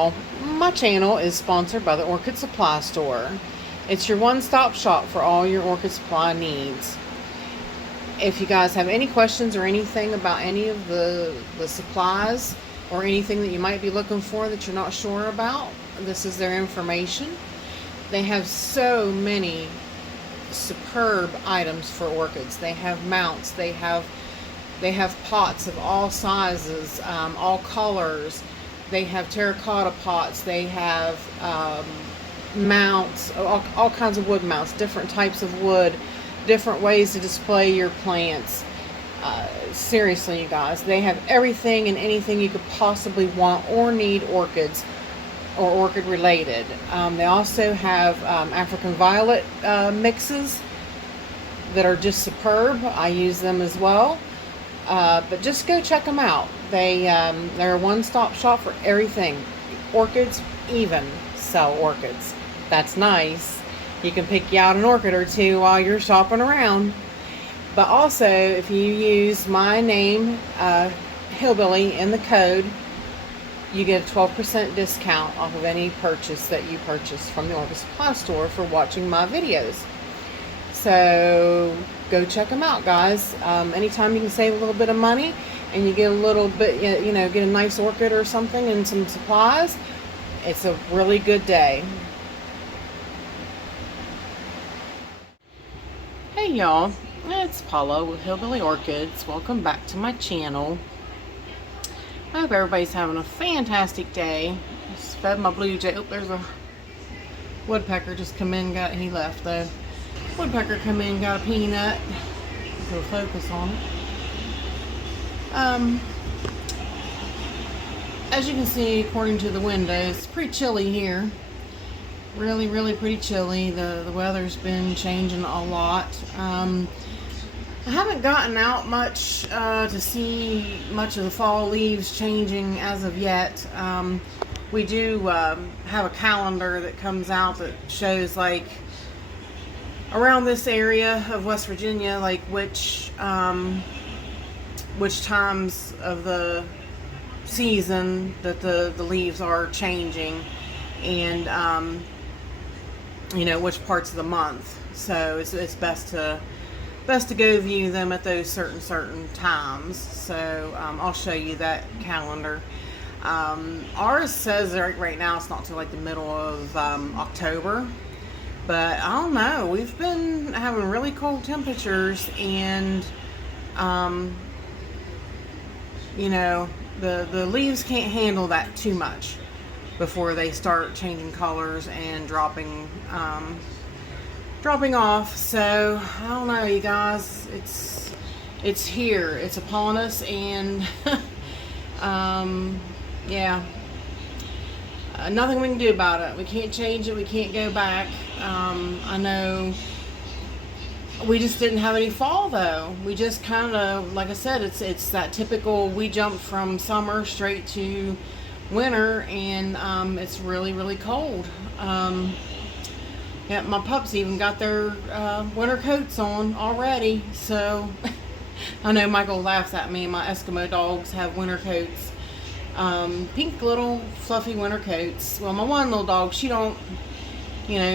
y'all, my channel is sponsored by the Orchid Supply Store. It's your one-stop shop for all your orchid supply needs. If you guys have any questions or anything about any of the supplies or anything that you might be looking for that you're not sure about, this is their information. They have so many superb items for orchids. They have mounts, they have pots of all sizes, all colors. They have terracotta pots. They have mounts, all kinds of wood mounts, different types of wood, different ways to display your plants. Seriously, you guys, they have everything and anything you could possibly want or need orchids or orchid related. They also have African violet mixes that are just superb. I use them as well. But just go check them out. They're a one-stop shop for everything. Orchids even sell orchids. That's nice. You can pick you out an orchid or two while you're shopping around. But also, if you use my name, Hillbilly, in the code, you get a 12% discount off of any purchase that you purchase from the Orchid Supply Store for watching my videos. So go check them out, guys. Anytime you can save a little bit of money and you get a little bit, get a nice orchid or something and some supplies, it's a really good day. Hey y'all, it's Paula with Hillbilly Orchids. Welcome back to my channel. I hope everybody's having a fantastic day. Just fed my blue jay. Oh, there's a woodpecker just come in, he left though. Woodpecker come in, got a peanut. Go focus on it. As you can see, according to the window, it's pretty chilly here. Really, really pretty chilly. The weather's been changing a lot. I haven't gotten out much to see much of the fall leaves changing as of yet. We do have a calendar that comes out that shows like around this area of West Virginia, like which times of the season that the leaves are changing, and which parts of the month. So it's best to go view them at those certain times. So I'll show you that calendar. Ours says right now it's not till like the middle of October. But I don't know, we've been having really cold temperatures, and the leaves can't handle that too much before they start changing colors and dropping off. So I don't know, you guys, it's here, it's upon us, and yeah. Nothing we can do about it. We can't change it. We can't go back. I know we just didn't have any fall though. We just kind of, like I said, it's that typical, we jumped from summer straight to winter, and it's really, really cold. Yeah, my pups even got their winter coats on already. So I know Michael laughs at me. My Eskimo dogs have winter coats. Pink little fluffy winter coats. Well, my one little dog, she don't,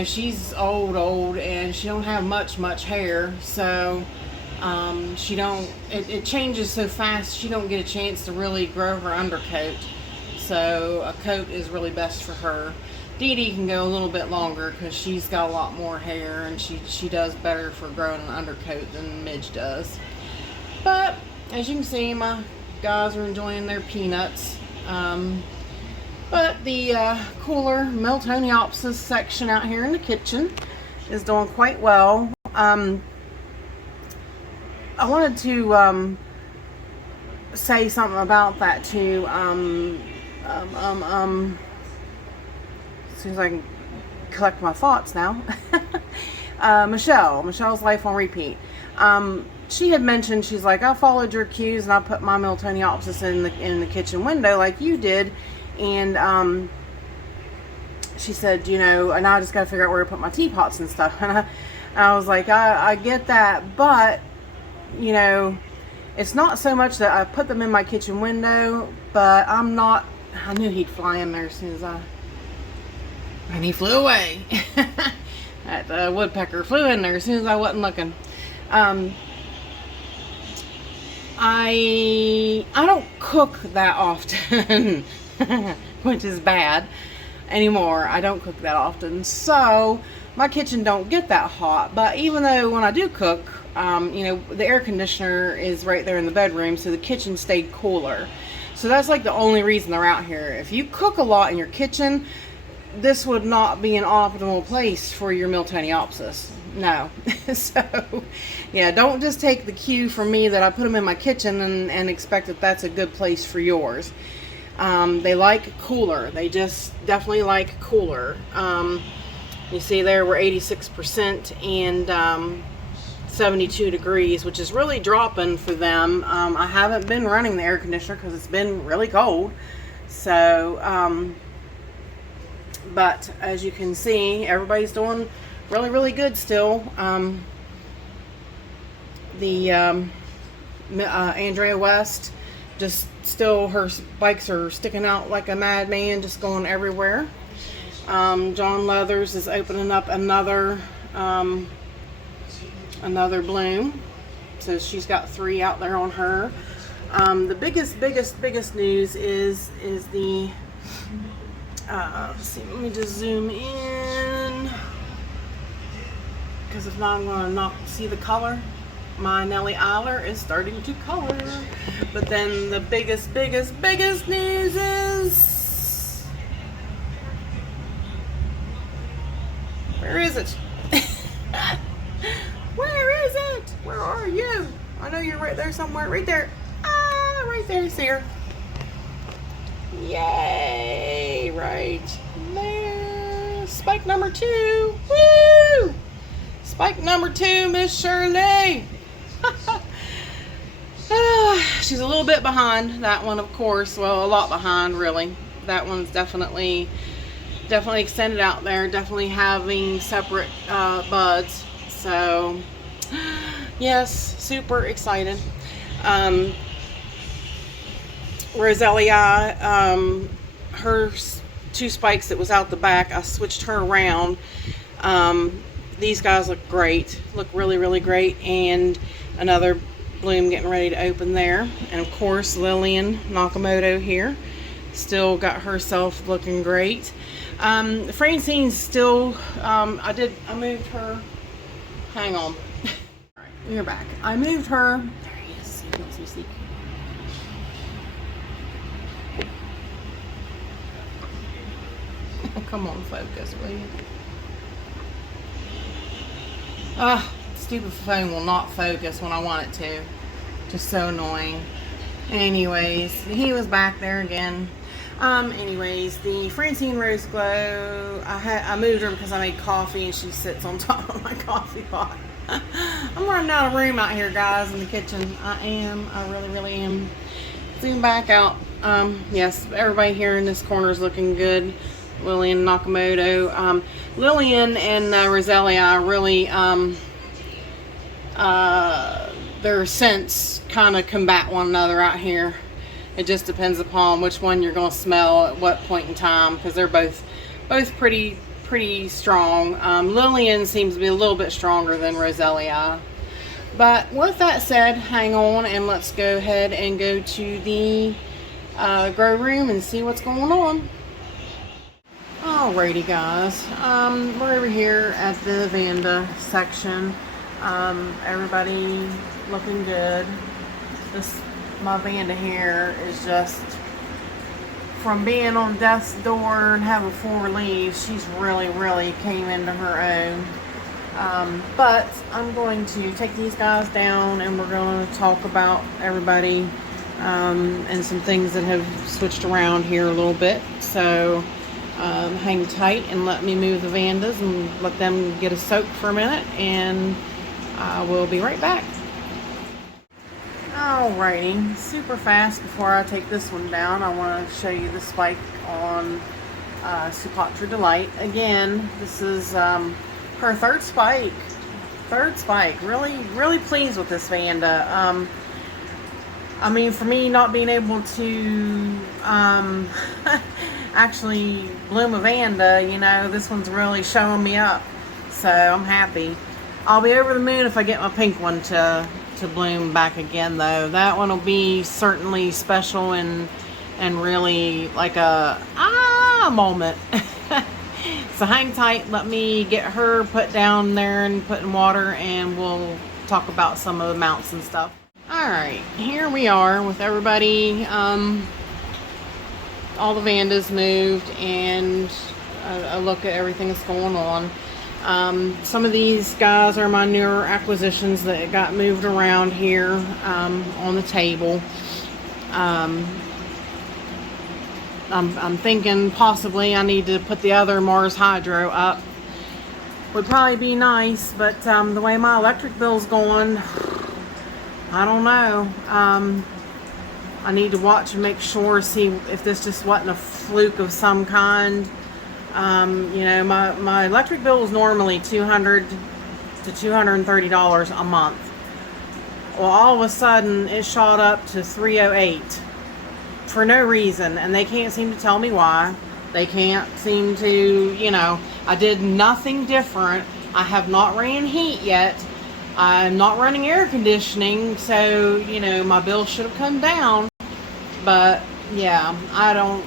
she's old, and she don't have much hair, so she don't, it changes so fast, she don't get a chance to really grow her undercoat. So a coat is really best for her. Dee Dee can go a little bit longer because she's got a lot more hair, and she does better for growing an undercoat than Midge does. But as you can see, my guys are enjoying their peanuts. But the cooler Miltoniopsis section out here in the kitchen is doing quite well. I wanted to say something about that too. As soon as I can collect my thoughts now. Michelle's Life on Repeat. She had mentioned, she's like, I followed your cues and I put my Miltoniopsis in the kitchen window like you did, and she said, and I just got to figure out where to put my teapots and stuff. And I was like, I get that, but it's not so much that I put them in my kitchen window, but I'm not I knew he'd fly in there as soon as and he flew away. That woodpecker flew in there as soon as I wasn't looking. I don't cook that often, which is bad anymore. I don't cook that often, so my kitchen don't get that hot. But even though when I do cook, you know, the air conditioner is right there in the bedroom, so the kitchen stayed cooler. So that's like the only reason they're out here. If you cook a lot in your kitchen, this would not be an optimal place for your Miltoniopsis. No. So, yeah, don't just take the cue from me that I put them in my kitchen and expect that that's a good place for yours. They like cooler. They just definitely like cooler. You see there we're 86% and 72 degrees, which is really dropping for them. I haven't been running the air conditioner because it's been really cold. So, but as you can see, everybody's doing really, really good still. Andrea West, just still her spikes are sticking out like a madman, just going everywhere. John Leathers is opening up another bloom, so she's got 3 out there on her. The biggest news is the let's see, let me just zoom in, because if not I'm going to not see the color. My Nellie Eiler is starting to color. But then the biggest news is, where is it? Where is it? Where are you? I know you're right there somewhere. Right there. Ah, right there. See her. Yay! Right there. Spike number 2. Woo! Spike number 2, Miss Shirley. She's a little bit behind that one, of course. Well, a lot behind, really. That one's definitely extended out there. Definitely having separate buds. So, yes, super excited. Roselia, her 2 spikes that was out the back, I switched her around. These guys look great, look really, really great. And another bloom getting ready to open there. And of course, Lillian Nakamoto here, still got herself looking great. Francine's still, I moved her, hang on. All right, we're back. I moved her, there he is, he lets me see. Come on, focus, will you? Stupid phone will not focus when I want it to. Just so annoying. Anyways, he was back there again. Anyways, the Francine Rose Glow, I moved her because I made coffee and she sits on top of my coffee pot. I'm running out of room out here, guys, in the kitchen. I really, really am. Zoom back out. Yes, everybody here in this corner is looking good. Lillian Nakamoto. Lillian and Roselia really, their scents kind of combat one another out here. It just depends upon which one you're going to smell at what point in time, because they're both pretty strong. Lillian seems to be a little bit stronger than Roselia. But with that said, hang on and let's go ahead and go to the grow room and see what's going on. Alrighty, guys, we're over here at the Vanda section. Everybody looking good. My Vanda here is just, from being on death's door and having 4 leaves, she's really came into her own. But I'm going to take these guys down and we're going to talk about everybody and some things that have switched around here a little bit. So hang tight and let me move the Vandas and let them get a soak for a minute, and I will be right back. Alrighty, super fast before I take this one down, I want to show you the spike on Supatra Delight. Again, this is her third spike. Really pleased with this Vanda. I mean, for me not being able to actually bloom a Vanda, you know, this one's really showing me up. So I'm happy. I'll be over the moon if I get my pink one to bloom back again, though. That one will be certainly special and really like a moment. So hang tight. Let me get her put down there and put in water, and we'll talk about some of the mounts and stuff. Alright, here we are with everybody, all the Vandas moved, and a look at everything that's going on. Some of these guys are my newer acquisitions that got moved around here on the table. I'm thinking possibly I need to put the other Mars Hydro up. Would probably be nice, but the way my electric bill's going, I don't know. I need to watch and make sure, see if this just wasn't a fluke of some kind. You know, my electric bill is normally $200 to $230 a month. Well, all of a sudden it shot up to $308 for no reason, and they can't seem to tell me why. They can't seem to, you know, I did nothing different. I have not ran heat yet. I'm not running air conditioning, so, you know, my bill should have come down. But, yeah, I don't...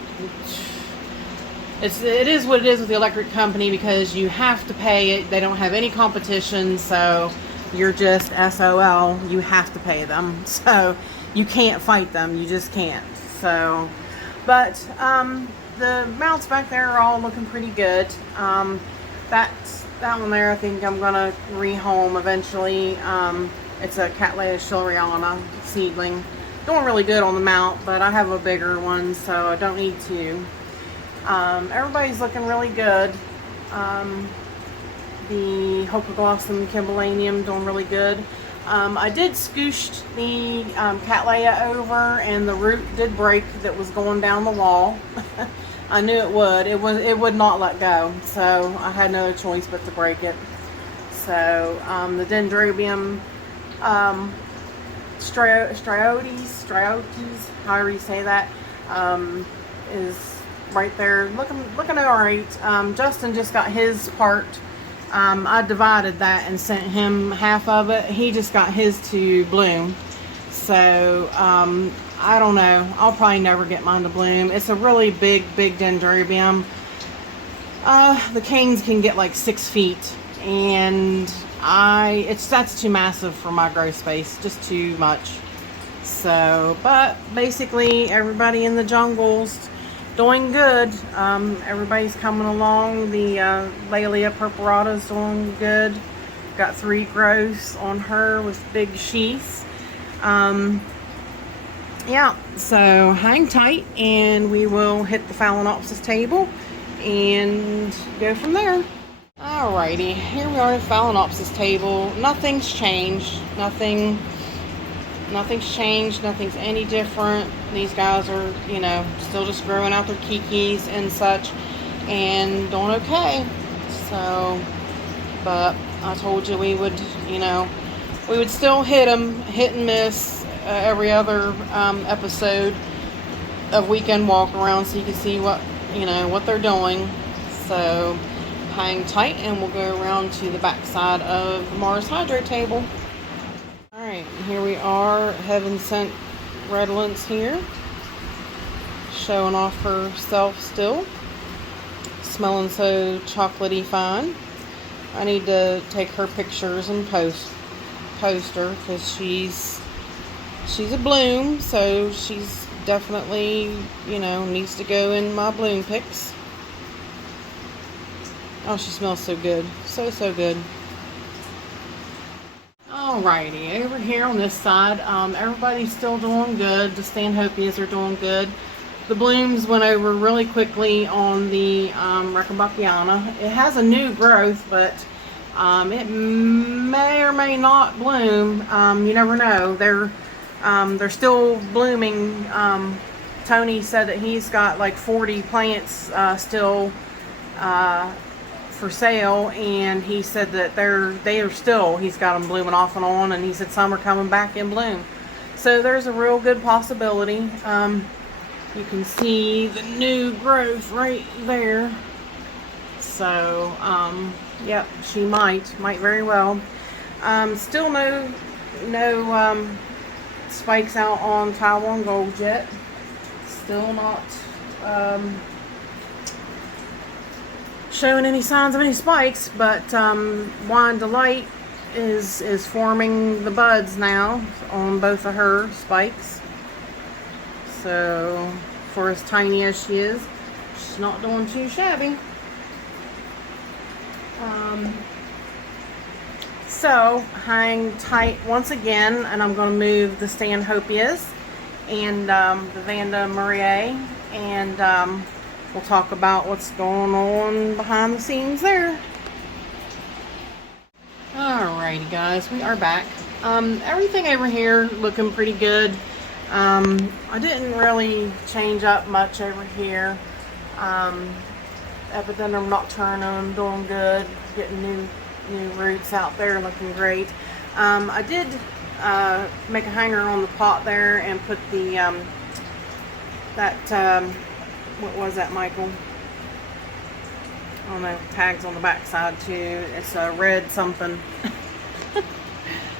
It is what it is with the electric company, because you have to pay it. They don't have any competition, so you're just SOL. You have to pay them. So you can't fight them. You just can't. So, but the mounts back there are all looking pretty good. That one there, I think I'm gonna rehome eventually. It's a Cattleya Schilleriana seedling. Doing really good on the mount, but I have a bigger one, so I don't need to. Everybody's looking really good. The Hopaglossum Kimbalanium doing really good. I did scoosh the Cattleya over, and the root did break that was going down the wall. I knew it would. It would not let go, so I had no choice but to break it. So the Dendrobium Striotes, however you say that, is right there looking all right. Justin just got his part. I divided that and sent him half of it. He just got his to bloom. So I don't know. I'll probably never get mine to bloom. It's a really big Dendrobium. The canes can get like 6 feet, and that's too massive for my grow space. Just too much. So, but basically everybody in the jungle's doing good. Everybody's coming along. The Laelia purpurata's doing good. Got 3 growths on her with big sheaths. Yeah, so hang tight, and we will hit the Phalaenopsis table and go from there. Alrighty, here we are at the Phalaenopsis table. Nothing's changed. Nothing's changed. Nothing's any different. These guys are, you know, still just growing out their kikis and such, and doing okay. So, but I told you we would, you know, we would still hit and miss every other episode of Weekend Walk Around, so you can see what, you know, what they're doing. So hang tight, and we'll go around to the back side of the Mars Hydro table. Alright, here we are, Heaven Sent Redolence here, showing off herself still, smelling so chocolatey fine. I need to take her pictures and post her, because she's a bloom, so she's definitely, you know, needs to go in my bloom pics. Oh, she smells so good. So good. Alrighty, over here on this side, everybody's still doing good. The Stanhopias are doing good. The blooms went over really quickly on the Reichenbachia. It has a new growth, but it may or may not bloom. You never know. They're still blooming. Tony said that he's got like 40 plants still for sale, and he said that they are still, he's got them blooming off and on, and he said some are coming back in bloom. So there's a real good possibility. You can see the new growth right there. So, yep, she might very well. Still no spikes out on Taiwan Gold yet. Still not showing any signs of any spikes, but Wine Delight is forming the buds now on both of her spikes. So for as tiny as she is, she's not doing too shabby. So hang tight once again, and I'm going to move the Stanhopias and the Vanda Muriae, and we'll talk about what's going on behind the scenes there. Alrighty guys, we are back. Everything over here looking pretty good. I didn't really change up much over here. Epidendrum nocturnum doing good, getting new roots out there, looking great. I did make a hanger on the pot there and put the what was that, Michael? I don't know, tags on the back side too. It's a red something. I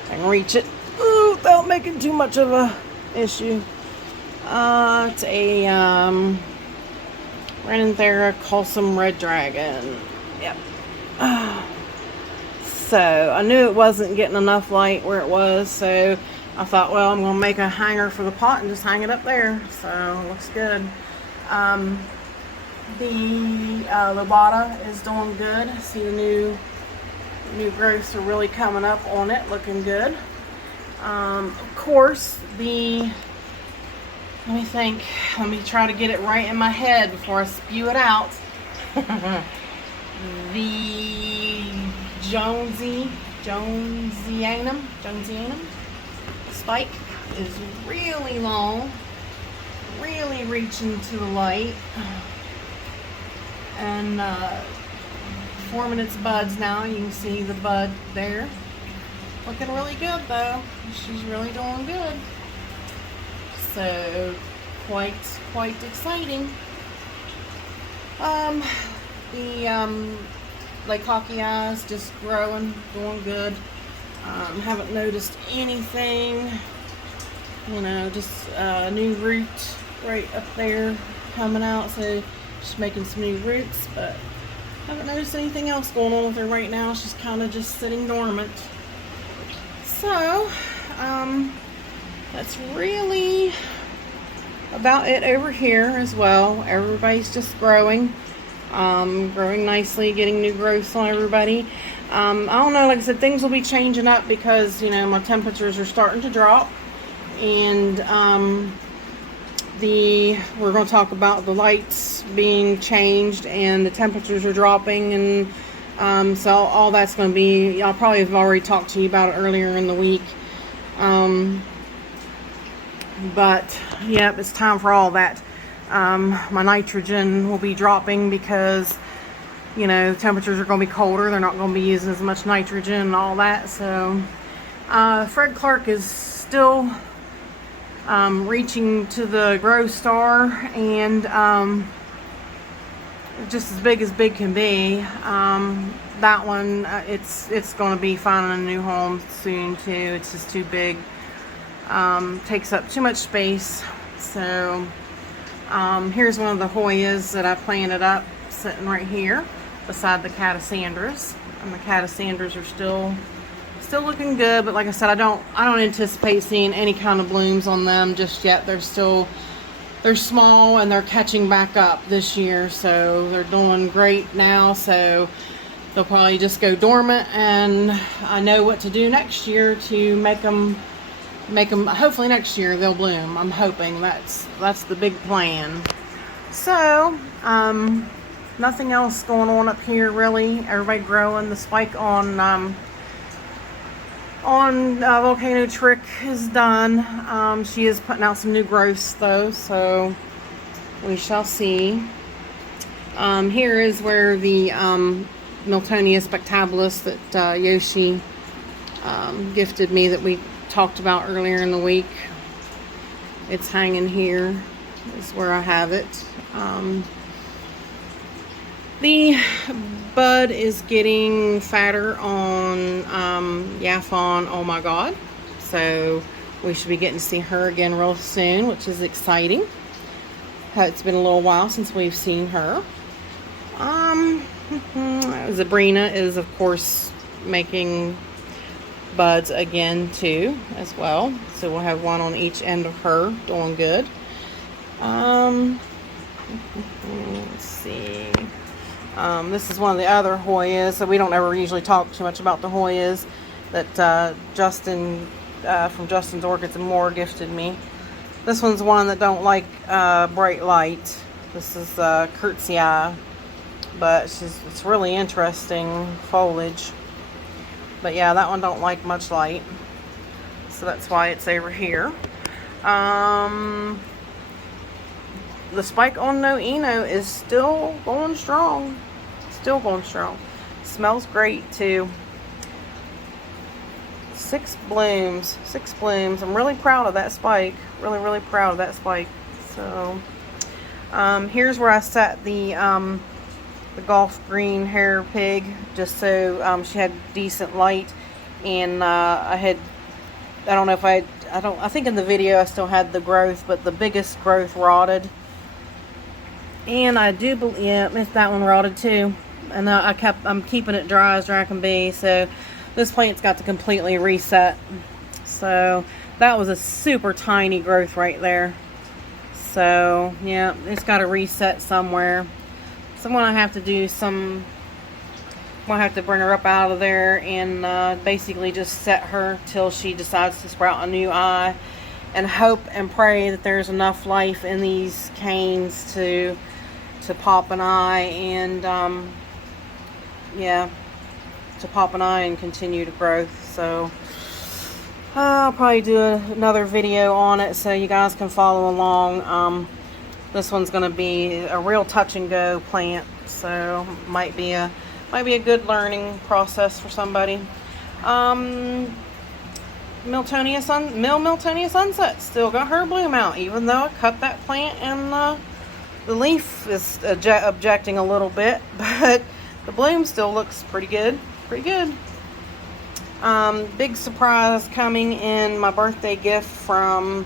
can reach it without making too much of a issue. It's a Renanthera Colsum Red Dragon. Yep. So I knew it wasn't getting enough light where it was, so I thought, well, I'm gonna make a hanger for the pot and just hang it up there. So it looks good. The Lobata is doing good. See the new growths are really coming up on it, looking good. Of course, let me think. Let me try to get it right in my head before I spew it out. The Jonezianum spike is really long, really reaching to the light, and forming its buds now. You can see the bud there. Looking really good though. She's really doing good. So quite exciting. The Lake Hockey Eyes just growing, doing good. Haven't noticed anything, you know, just a new root right up there coming out, so she's making some new roots, but haven't noticed anything else going on with her right now. She's kind of just sitting dormant. So that's really about it over here as well. Everybody's just growing. Growing nicely, getting new growths on everybody. I don't know, like I said, things will be changing up because, you know, my temperatures are starting to drop, and we're going to talk about the lights being changed and the temperatures are dropping, and so all that's going to be, I'll probably have already talked to you about it earlier in the week. But yep, it's time for all that. My nitrogen will be dropping because, you know, temperatures are going to be colder. They're not going to be using as much nitrogen and all that. So Fred Clark is still reaching to the growth star, and just as big can be. That one, it's going to be finding a new home soon too. It's just too big. Takes up too much space. So here's one of the Hoyas that I planted up, sitting right here beside the Catacandras, and the Catacandras are still looking good. But like I said, I don't anticipate seeing any kind of blooms on them just yet. They're small and they're catching back up this year, so they're doing great now. So they'll probably just go dormant, and I know what to do next year to make them. Hopefully next year they'll bloom. I'm hoping that's the big plan. So nothing else going on up here really. Everybody growing. The spike on Volcano Trick is done. She is putting out some new growths though, so we shall see. Here is where the Miltonia spectabilis that Yoshi gifted me, that we talked about earlier in the week. It's hanging here. Is where I have it. The bud is getting fatter on Yaphon. Oh my God. So we should be getting to see her again real soon, which is exciting. It's been a little while since we've seen her. Zabrina is, of course, making buds again too as well. So we'll have one on each end of her, doing good. Let's see. This is one of the other Hoyas, so we don't ever usually talk too much about the Hoyas that Justin from Justin's Orchids and More gifted me. This one's one that don't like bright light. This is Curtsii, but it's really interesting foliage. But yeah, that one don't like much light, so that's why it's over here. The spike on No Eno is still going strong. Still going strong. Smells great too. 6 blooms. 6 blooms. I'm really proud of that spike. Really, really proud of that spike. So, here's where I set the golf green hair pig, just so she had decent light. And I don't know if I think in the video I still had the growth, but the biggest growth rotted. And I do believe, yeah, that one rotted too. And I'm keeping it dry as dry can be. So this plant's got to completely reset. So that was a super tiny growth right there. So yeah, it's got to reset somewhere. So I'm gonna have to bring her up out of there and basically just set her till she decides to sprout a new eye, and hope and pray that there's enough life in these canes to pop an eye and to pop an eye and continue to grow. So I'll probably do another video on it so you guys can follow along. This one's going to be a real touch and go plant, so might be a good process for somebody. Miltonia Sunset still got her bloom out, even though I cut that plant and the leaf is objecting a little bit, but the bloom still looks pretty good. Big surprise coming in my birthday gift from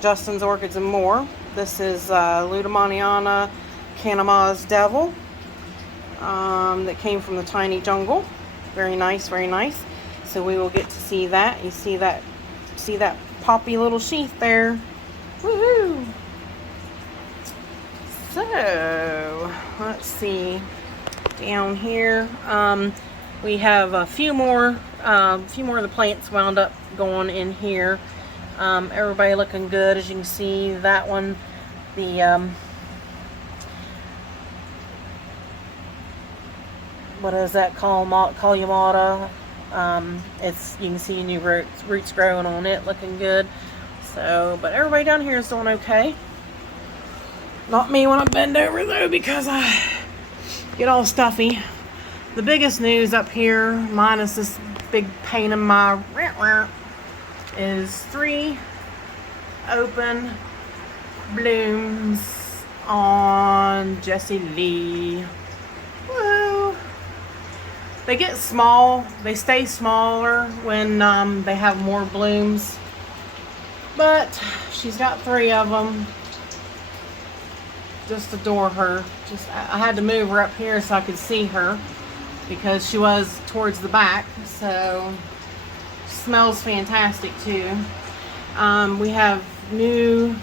Justin's Orchids and More. This is Ludemaniana Canama's Devil that came from the Tiny Jungle. Very nice, very nice. So we will get to see that. You see that poppy little sheath there. Woohoo! So let's see down here. We have a few more of the plants wound up going in here. Everybody looking good, as you can see. That one, the what is that called? Kalyamata. You can see new roots growing on it, looking good. So, but everybody down here is doing okay. Not me when I bend over though, because I get all stuffy. The biggest news up here, minus this big pain in my is 3 open blooms on Jessie Lee. Woo! They get small. They stay smaller when they have more blooms. But she's got 3 of them. Just adore her. I had to move her up here so I could see her, because she was towards the back. So smells fantastic too. We have new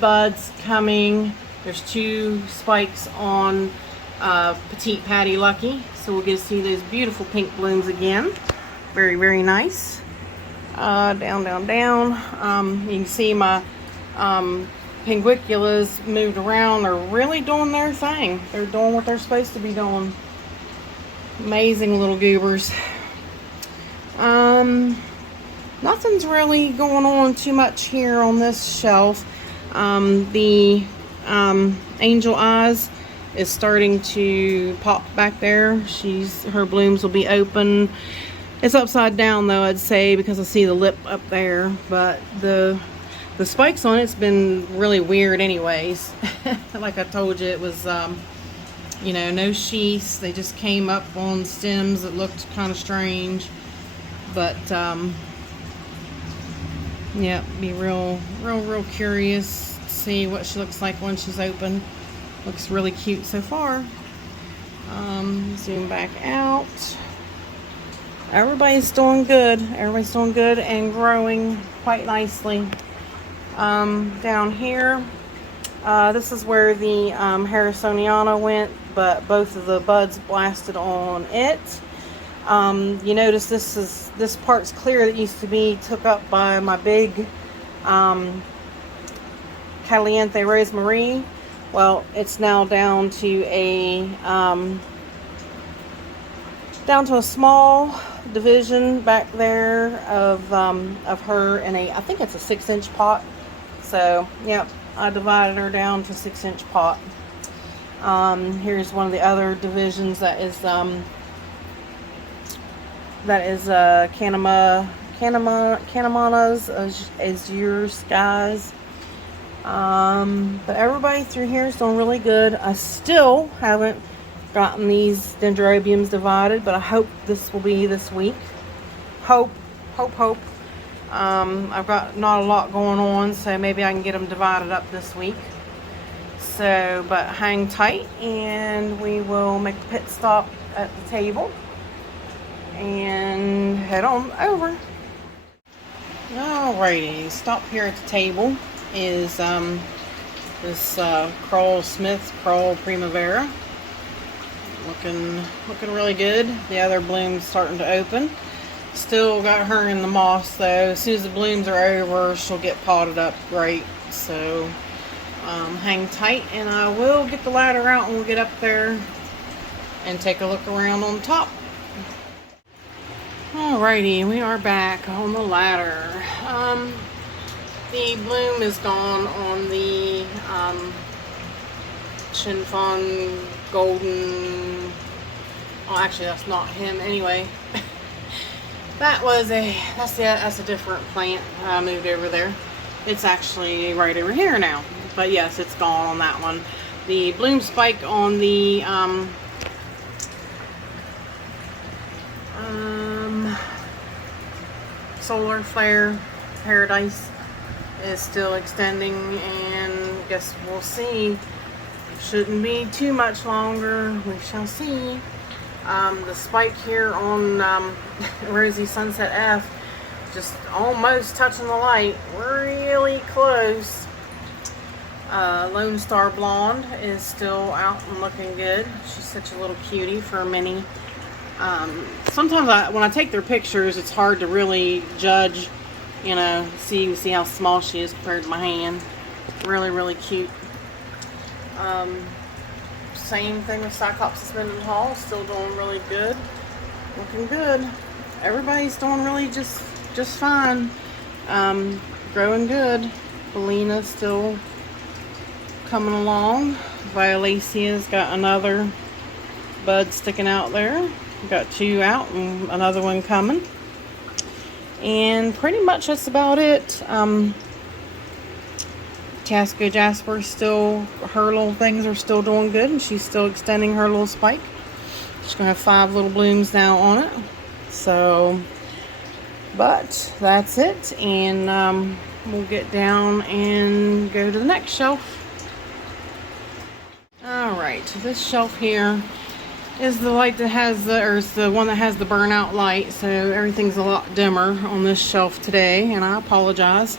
buds coming. There's 2 spikes on Petite Patty Lucky, so we'll get to see those beautiful pink blooms again. Very, very nice. Down. You can see my Pinguiculas moved around. Are really doing their thing. They're doing what they're supposed to be doing. Amazing little goobers. Nothing's really going on too much here on this shelf. The Angel Eyes is starting to pop back there. Her blooms will be open. It's upside down though, I'd say, because I see the lip up there, but the The spikes on it's been really weird anyways. Like I told you, it was, you know, no sheaths. They just came up on stems that looked kind of strange. But, yeah, be real curious to see what she looks like when she's open. Looks really cute so far. Zoom back out. Everybody's doing good. Everybody's doing good and growing quite nicely. Down here, this is where the Harrisoniana went, but both of the buds blasted on it. You notice this part's clear that used to be took up by my big Caliente Rosemary. Well, it's now down to a small division back there of her in a, I think it's a 6-inch pot. So, yep, I divided her down to 6-inch pot. Here's one of the other divisions that is Canamana's Azure Skies. But everybody through here is doing really good. I still haven't gotten these dendrobiums divided, but I hope this will be this week. Hope. I've got not a lot going on, so maybe I can get them divided up this week. So, but hang tight and we will make the pit stop at the table and head on over. Alrighty, stop here at the table is this Kroll Smith Kroll Primavera. Looking really good. The other bloom's starting to open. Still got her in the moss though. As soon as the blooms are over, she'll get potted up great. So hang tight and I will get the ladder out and we'll get up there and take a look around on top. Alrighty, we are back on the ladder. The bloom is gone on the Chinfon Golden. Oh, actually, that's not him. Anyway, that's a different plant. I moved over there. It's actually right over here now. But yes, it's gone on that one. The bloom spike on the Solar Flare Paradise is still extending, and I guess we'll see. Shouldn't be too much longer. We shall see. The spike here on Rosy Sunset F, just almost touching the light, really close. Lone Star Blonde is still out and looking good. She's such a little cutie for a mini. Sometimes when I take their pictures, it's hard to really judge, you know, see how small she is compared to my hand. Really cute. Same thing with Cyclops Mendenhall, still doing really good. Looking good. Everybody's doing really just fine. Growing good. Bellina's still coming along. Violacea's got another bud sticking out there. Got 2 out and another one coming. And pretty much that's about it. Casco Jasper still, her little things are still doing good, and she's still extending her little spike. She's gonna have 5 little blooms now on it. So, but that's it, and we'll get down and go to the next shelf. Alright, so this shelf here is the light that has it's the one that has the burnout light, so everything's a lot dimmer on this shelf today, and I apologize.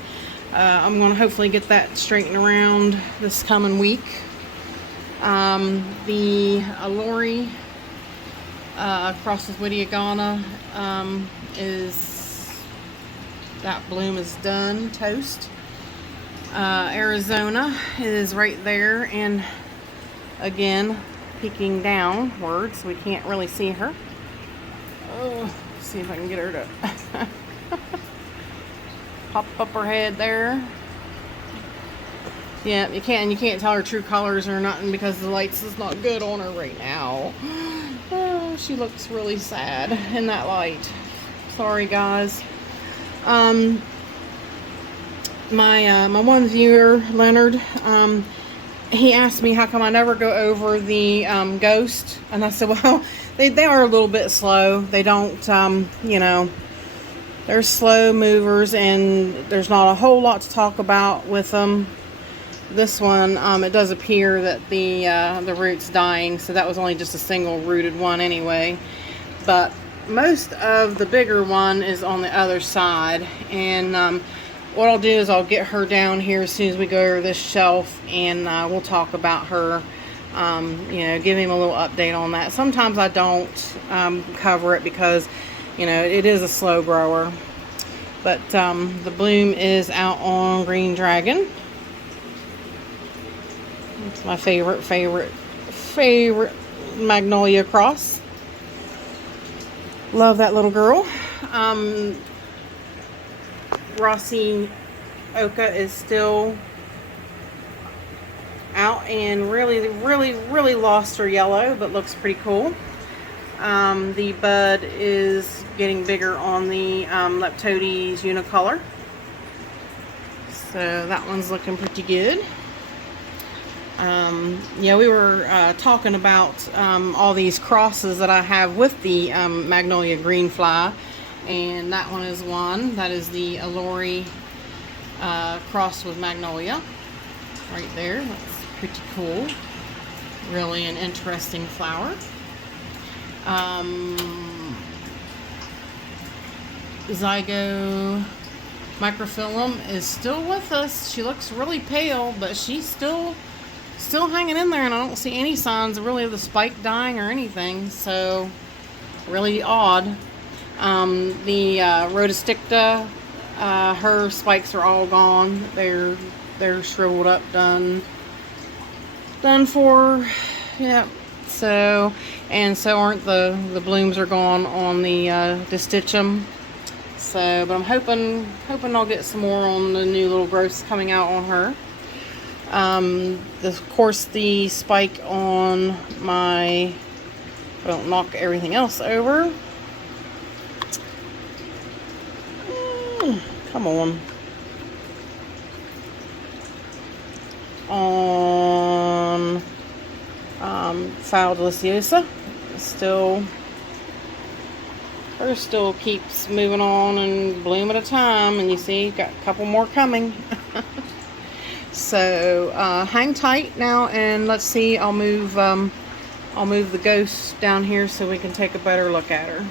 I'm going to hopefully get that straightened around this coming week. The Alluri across with Whittiagana that bloom is done, toast. Arizona is right there, and again peeking downwards. We can't really see her. Oh, let's see if I can get her to pop up her head there. Yeah, you can't tell her true colors or nothing because the lights is not good on her right now. Oh, she looks really sad in that light. Sorry, guys. my one viewer, Leonard, he asked me how come I never go over the ghost, and I said, well, they are a little bit slow. They don't, you know, they're slow movers, and there's not a whole lot to talk about with them. This one, it does appear that the root's dying, so that was only just a single rooted one anyway. But most of the bigger one is on the other side, and what I'll do is I'll get her down here as soon as we go over this shelf, and we'll talk about her, you know, give him a little update on that. Sometimes I don't cover it because, you know, it is a slow grower. But the bloom is out on Green Dragon. It's my favorite magnolia cross. Love that little girl. Rossi Oka is still out and really lost her yellow, but looks pretty cool. The bud is getting bigger on the Leptodes unicolor, so that one's looking pretty good. Yeah, we were talking about all these crosses that I have with the Magnolia Greenfly, and that one is one. That is the Allori crossed with Magnolia right there. That's pretty cool. Really an interesting flower. Zygo Microphyllum is still with us. She looks really pale, but she's still hanging in there, and I don't see any signs really of the spike dying or anything, so really odd. The Rhodosticta, her spikes are all gone. They're shriveled up, done for. Yeah. So, and so aren't the blooms are gone on the Distichum. So, but I'm hoping I'll get some more on the new little growths coming out on her. Of course, the spike on my, don't knock everything else over. Come on. On Foul Deliciosa, her still keeps moving on and bloom at a time, and you see, got a couple more coming. So hang tight now, and let's see. I'll move the ghost down here so we can take a better look at her.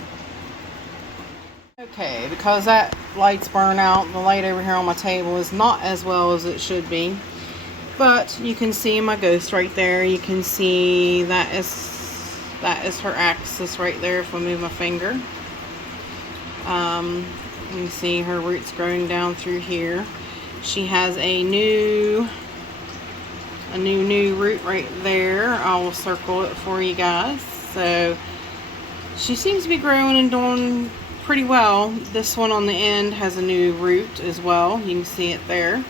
Okay, because that light's burnt out, the light over here on my table is not as well as it should be. But you can see my ghost right there. You can see that is her axis right there if I move my finger. You can see her roots growing down through here. She has a new root right there. I will circle it for you guys. So she seems to be growing and doing pretty well. This one on the end has a new root as well. You can see it there.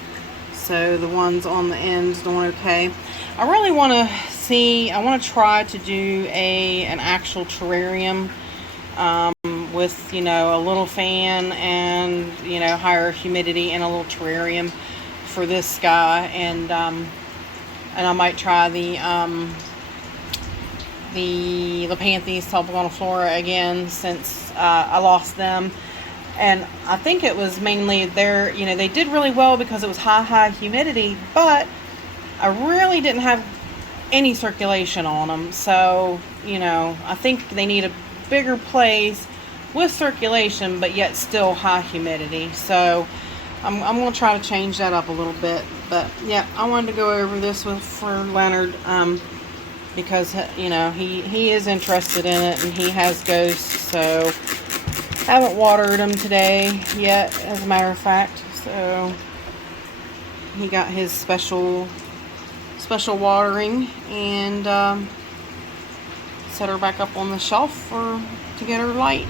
So the ones on the ends doing okay. I really want to try to do an actual terrarium with, you know, a little fan and, you know, higher humidity and a little terrarium for this guy, and I might try the Lepanthes Tulpagoniflora again, since I lost them. And I think it was mainly their, you know, they did really well because it was high humidity, but I really didn't have any circulation on them. So, you know, I think they need a bigger place with circulation, but yet still high humidity. So I'm going to try to change that up a little bit. But yeah, I wanted to go over this for Leonard because, you know, he is interested in it, and he has ghosts. So haven't watered him today yet, as a matter of fact. So he got his special watering, and set her back up on the shelf to get her light,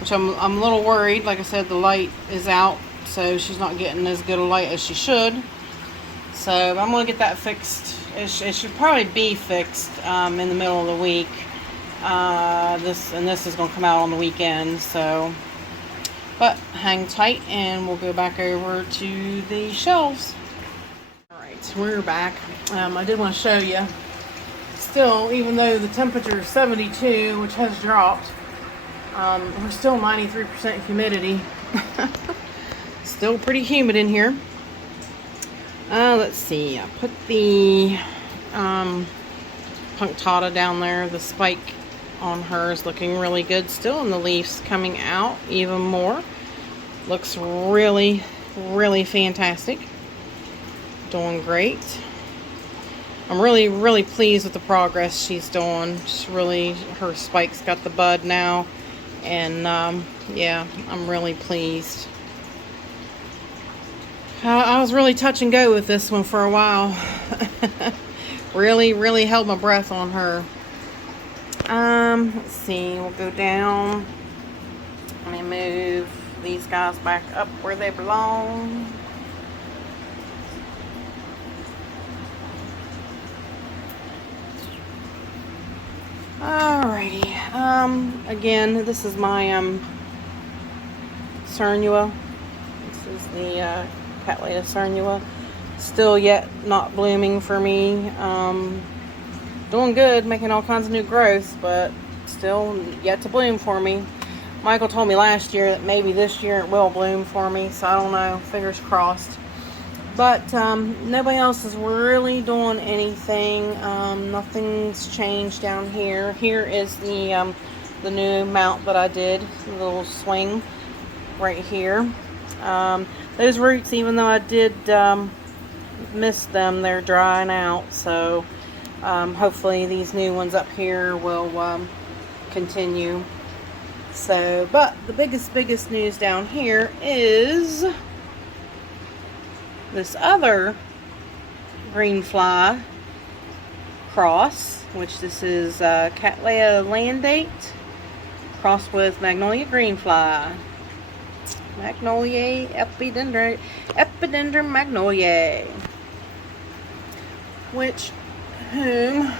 which I'm a little worried. Like I said, the light is out, so she's not getting as good a light as she should. So I'm going to get that fixed. It should probably be fixed in the middle of the week. This is going to come out on the weekend. So, But hang tight and we'll go back over to the shelves. Alright, so we're back. I did want to show you. Still, even though the temperature is 72, which has dropped, we're still 93% humidity. Still pretty humid in here. Let's see. I put the punctata down there. The spike on her is looking really good still, and the leaves coming out even more. Looks really, really fantastic. Doing great. I'm really, really pleased with the progress she's doing. Just really, her spike's got the bud now, and yeah, I'm really pleased. I was really touch and go with this one for a while. Really, really held my breath on her. Let's see, we'll go down. Let me move these guys back up where they belong. Alrighty. Again, this is my Cernua. This is the Cattleya Cernua. Still yet not blooming for me. Doing good, making all kinds of new growth, but still yet to bloom for me. Michael told me last year that maybe this year it will bloom for me, so I don't know, fingers crossed. But nobody else is really doing anything. Nothing's changed down here. Here is the new mount that I did, the little swing right here. Those roots, even though I did miss them, they're drying out, so hopefully these new ones up here will continue. So, but the biggest news down here is this other green fly cross, which this is Cattleya landate crossed with Magnolia greenfly. Magnolia epidendrum magnolia, whom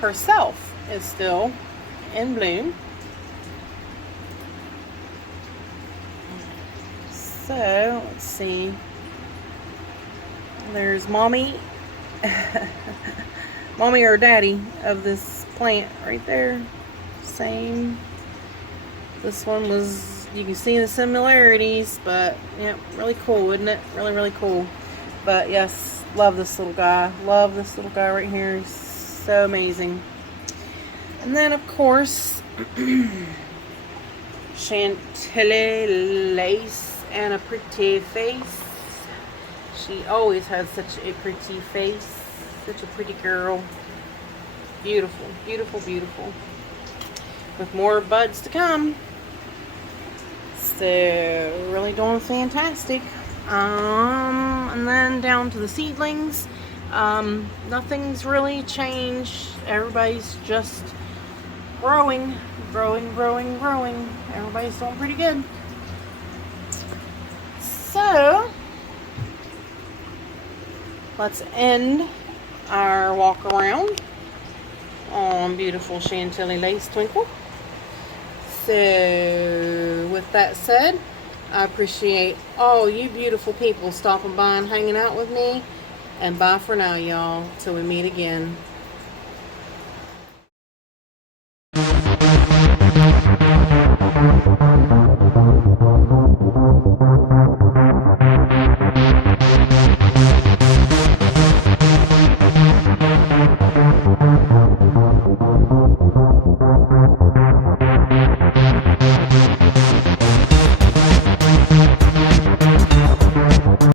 herself is still in bloom. So let's see. There's mommy, mommy or daddy of this plant right there. Same. This one was, you can see the similarities, but yeah, really cool, isn't it? Really, really cool. But yes, love this little guy. Love this little guy right here. He's so amazing. And then of course, Chantilly lace and a pretty face. She always has such a pretty face. Such a pretty girl. Beautiful, beautiful, beautiful. With more buds to come. So, really doing fantastic. And then down to the seedlings. Nothing's really changed. Everybody's just growing. Everybody's doing pretty good. So, let's end our walk around on beautiful Chantilly lace twinkle. So, with that said, I appreciate all you beautiful people stopping by and hanging out with me. And bye for now, y'all, till we meet again.